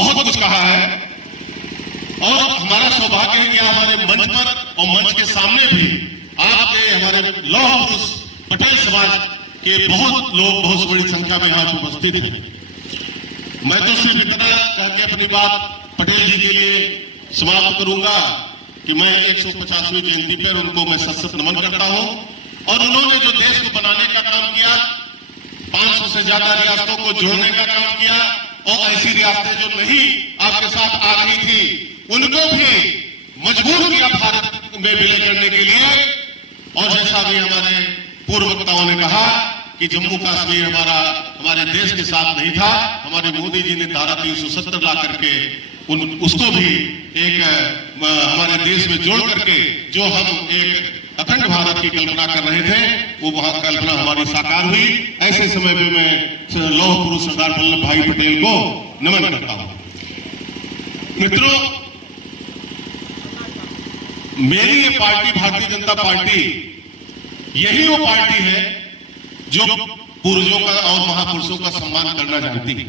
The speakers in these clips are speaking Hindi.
बहुत कुछ कहा है और हमारा सौभाग्य है कि हमारे मंच पर और मंच के सामने भी आपके हमारे लौह पुरुष पटेल समाज के बहुत लोग बहुत बड़ी संख्या में यहाँ उपस्थित हैं। मैं तो सिर्फ इतना कह के अपनी बात पटेल जी के लिए समाप्त करूंगा कि मैं 150वीं जयंती पर उनको मैं सत नमन करता हूं और उन्होंने जो देश को बनाने का काम किया, 500 से ज्यादा रियासतों को जोड़ने का काम किया और ऐसी रियासतें जो नहीं आपके साथ आ रही थी उनको भी मजबूर किया भारत में विलय करने के लिए। और जैसा भी हमारे पूर्व वक्ताओं ने कहा कि जम्मू कश्मीर हमारे देश के साथ नहीं था, हमारे मोदी जी ने धारा 370 ला करके उसको भी एक हमारे देश में जोड़ करके जो हम एक अखंड भारत की कल्पना कर रहे थे वो वहां कल्पना हमारी साकार हुई। ऐसे समय में मैं लौह पुरुष सरदार वल्लभ भाई पटेल को नमन करता हूं। मित्रों, मेरी ये पार्टी भारतीय जनता पार्टी यही वो पार्टी है जो पूर्वजों का और महापुरुषों का सम्मान करना जानती है।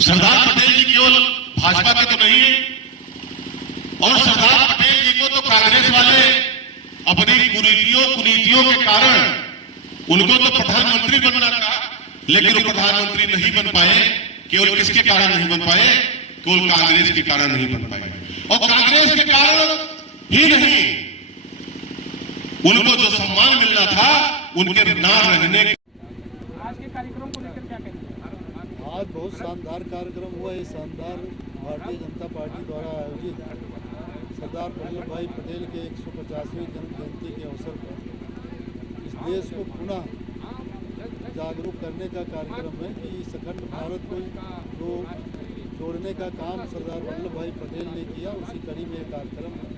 सरदार पटेल जी केवल भाजपा के तो नहीं है और सरदार पटेल जी को तो कांग्रेस वाले अपनी कुनीतियों के कारण उनको तो प्रधानमंत्री बनना था, लेकिन वो प्रधानमंत्री नहीं बन पाए। केवल किसके कारण नहीं बन पाए? केवल कांग्रेस के कारण नहीं बन पाए। और कांग्रेस के कारण ही नहीं, उनको जो सम्मान मिलना था उनके ना रहने। आज के कार्यक्रम को लेकर क्या कहेंगे? आज बहुत शानदार कार्यक्रम हुआ। ये शानदार भारतीय जनता पार्टी द्वारा आयोजित सरदार वल्लभ भाई पटेल के 150वीं जन्म जयंती के अवसर पर इस देश को पुनः जागरूक करने का कार्यक्रम है कि इस अखंड भारत को जो जोड़ने का काम सरदार वल्लभ भाई पटेल ने किया, उसी कड़ी में एक कार्यक्रम है।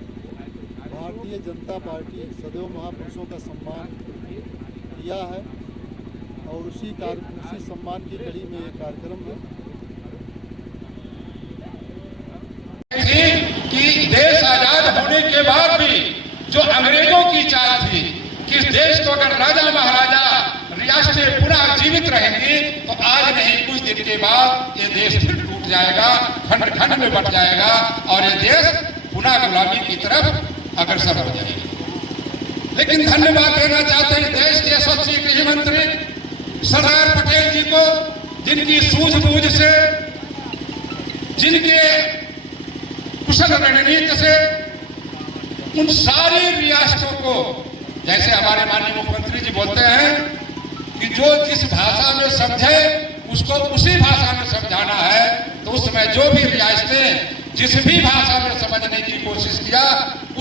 भारतीय जनता पार्टी सदैव महापुरुषों का सम्मान किया है और उसी सम्मान की कड़ी में एक कार्यक्रम है कि देश आजाद होने के बाद भी जो अंग्रेजों की चाल थी कि इस देश को अगर राजा महाराजा रियासतें पुनः जीवित रहेंगी तो आज नहीं कुछ दिन के बाद ये देश फिर टूट जाएगा, खंड खंड में बट जाएगा और ये देश पुनः गुलामी की तरफ अग्रसर हो जाएगी। लेकिन धन्यवाद देना चाहते हैं देश के यशस्वी गृह मंत्री सरदार पटेल जी को, जिनकी सूझबूझ से, जिनके कुशल रणनीति से उन सारी रियासतों को, जैसे हमारे माननीय मुख्यमंत्री जी बोलते हैं कि जो जिस भाषा में समझे उसको उसी भाषा में समझाना है, तो उस समय जो भी रियासतें जिस भी भाषा में समझने की कोशिश किया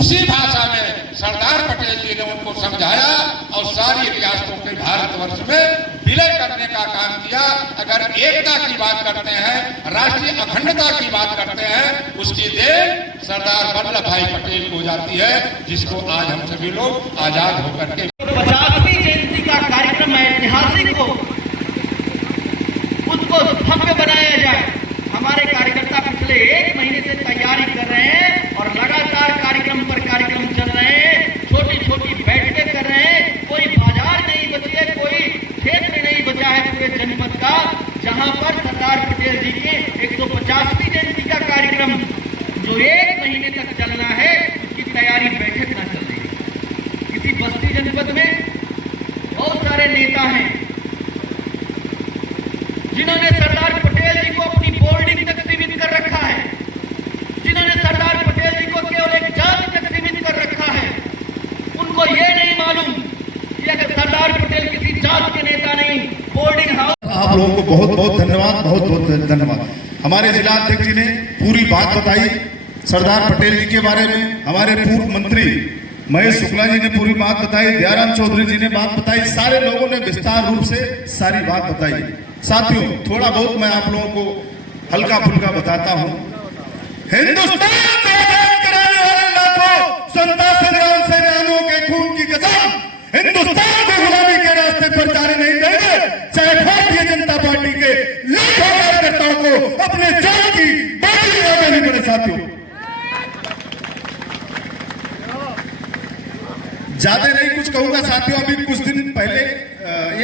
उसी भाषा में सरदार पटेल जी ने उनको समझाया और सारी रियासतों के भारतवर्ष में विलय करने का काम किया। अगर एकता की बात करते हैं, राष्ट्रीय अखंडता की बात करते हैं, उसकी देन सरदार वल्लभ भाई पटेल को जाती है, जिसको आज हम सभी लोग आजाद होकर के 50वीं जयंती का कार्यक्रम ऐतिहासिक हो, उसको भव्य बनाया जाए। हमारे कार्यकर्ता पिछले 1 महीने से तैयारी कर रहे हैं और लगातार कार्यक्रम पर कार्यक्रम चल रहे हैं, छोटी छोटी बैठकें कर रहे हैं। कोई बाजार नहीं बची है, कोई क्षेत्र नहीं बचा है पूरे जनपद का जहां पर सरदार पटेल जी के 150वीं जयंती का कार्यक्रम जो 1 महीने तक चलना है उसकी तैयारी बैठक न चल रही है। किसी बस्ती जनपद में बहुत सारे नेता हैं जिन्होंने सरदार पटेल जी को अपनी बोर्डिंग तक सीमित कर रखा है, जिन्होंने सरदार पटेल जी को केवल एक जाति तक सीमित कर रखा है। उनको ये नहीं मालूम कि अगर सरदार पटेल किसी जात के नेता नहीं, बोर्डिंग हाउस। आप लोगों को बहुत बहुत धन्यवाद, बहुत बहुत धन्यवाद। हमारे जिला अध्यक्ष जी ने पूरी बात बताई सरदार पटेल जी के बारे में, हमारे पूर्व मंत्री महेश शुक्ला जी ने पूरी बात बताई, दयाराम चौधरी जी ने बात बताई, सारे लोगों ने विस्तार रूप से सारी बात बताई। साथियों, थोड़ा बहुत मैं आप लोगों को हल्का फुल्का बताता हूं। हिंदुस्तान को आजाद कराने वाले लाखों संतान सेनानियों के खून की कसम, हिंदुस्तान को गुलामी के रास्ते पर जाने नहीं देंगे। चाहे भारतीय जनता पार्टी के लाखों कार्यकर्ताओं को अपने जान की बाजी लगा देनी पड़े। साथियों, ज्यादा नहीं कुछ कहूंगा। साथियों, अभी कुछ दिन पहले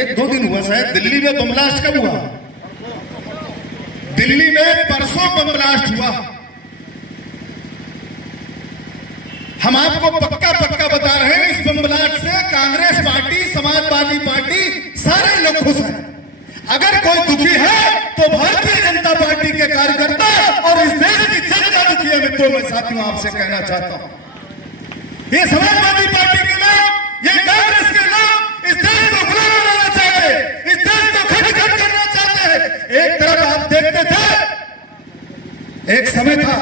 1-2 दिन हुआ शायद, दिल्ली में बम ब्लास्ट कब हुआ? दिल्ली में परसों बम ब्लास्ट हुआ। हम आपको पक्का पक्का बता रहे हैं, इस बम ब्लास्ट से कांग्रेस पार्टी, समाजवादी पार्टी, सारे लोग खुश हैं। अगर कोई दुखी है तो भारतीय जनता पार्टी के कार्यकर्ता और इस देश की जनता दुखी है। मित्रों, मैं साथियों आपसे कहना चाहता हूं, ये समाजवादी पार्टी के लोग, ये कांग्रेस के लोग इस देश को खुला बनाना चाहते, इस देश को खंड-खंड करना चाहते हैं। एक तरफ आप देखते थे, एक समय था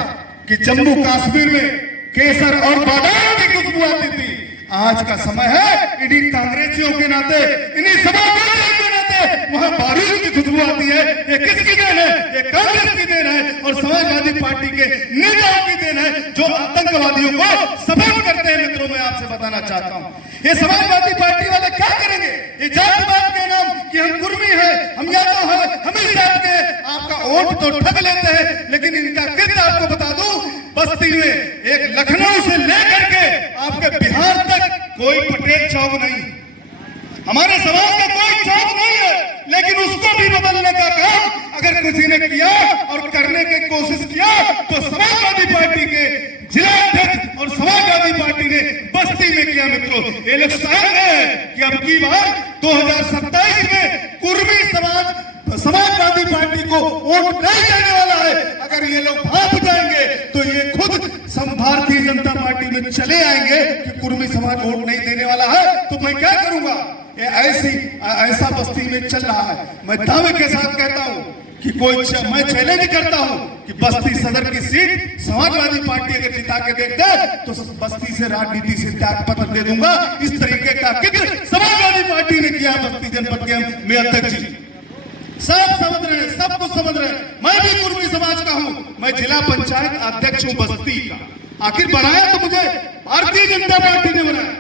कि जम्मू कश्मीर में केसर और बादाम की खुशबू आती थी। आज का समय है इन्हीं कांग्रेसियों के नाते, इन्हीं समाजवादियों के नाते वहां बारूद की खुशबू आती है। ये किसकी देन है? ये कांग्रेस की देन है और समाजवादी पार्टी के नेताओं की देन है जो आतंकवादियों को सपोर्ट करते हैं। मित्रों, मैं आपसे बताना चाहता हूं, ये समाजवादी पार्टी वाले क्या करेंगे? ये जातिवाद के नाम कि हम कुर्मी है, हम यादव है, हम इस जात के, आपका वोट तो ठग लेते हैं, लेकिन इनका कितना आपको बता दूं, बस्ती में एक लखनऊ से लेकर के आपके बिहार तक कोई पटेल चौक नहीं, हमारे समाज का कोई चौक नहीं है, लेकिन उसको भी बदलने का काम अगर किसी ने किया और करने की कोशिश किया तो समाजवादी पार्टी के जिला अध्यक्ष और समाजवादी पार्टी ने बस्ती में किया। मित्रों, ये लोग चाह रहे हैं कि अब की बार 2027 में कुर्मी समाजवादी पार्टी को वोट नहीं देने वाला है। अगर ये लोग भाप जाएंगे तो ये खुद भारतीय जनता पार्टी में चले आएंगे कि कुर्मी समाज वोट नहीं देने वाला है, तो मैं क्या करूंगा? ये ऐसा बस्ती में चल रहा है। मैं दावे के साथ कहता हूं कि मैं चैलेंज करता हूं कि बस्ती सदर की सीट समाजवादी पार्टी अगर जिता के देखते तो बस्ती से राजनीति से त्याग पत्र दे दूंगा। इस तरीके का जिक्र समाजवादी पार्टी ने किया बस्ती जनपद के में अध्यक्ष जी। सब समझ रहे हैं, सब कुछ समझ रहे हैं। मैं भी कुर्मी समाज का हूं, मैं जिला पंचायत अध्यक्ष हूं बस्ती का। आखिर बनाया तो मुझे भारतीय जनता पार्टी ने बनाया।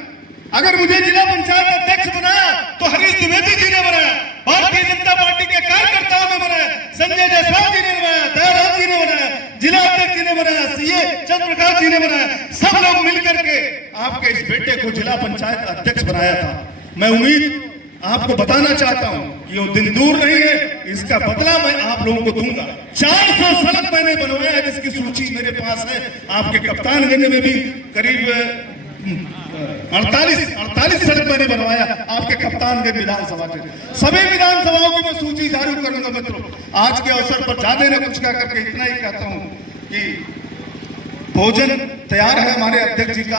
अगर मुझे जिला पंचायत अध्यक्ष बनाया तो हरीश द्विवेदी जी ने बनाया, भारतीय जनता पार्टी के कार्यकर्ताओं ने बनाया, संजय जायसवाल जी ने बनाया, दयाराम जी ने बनाया, जिला अध्यक्ष जी ने बनाया, सीए चंद्रप्रकाश जी ने बनाया। सब लोग मिलकर के आपके इस बेटे को जिला पंचायत अध्यक्ष बनाया था। मैं उम्मीद आपको बताना चाहता हूं कि वो दिन दूर नहीं है, इसका बदला मैं आप लोगों को दूंगा। 400 सड़क मैंने बनवाया है, जिसकी सूची मेरे पास है। आपके कप्तानगंज में भी करीब 48 सड़क मैंने बनवाया, आपके कप्तानगंज विधानसभा के सभी विधानसभाओं की मैं सूची जारी करूंगा। मित्रों, आज के अवसर पर ज्यादा न कुछ क्या करके इतना ही कहता हूं कि भोजन तैयार है हमारे अध्यक्ष जी का।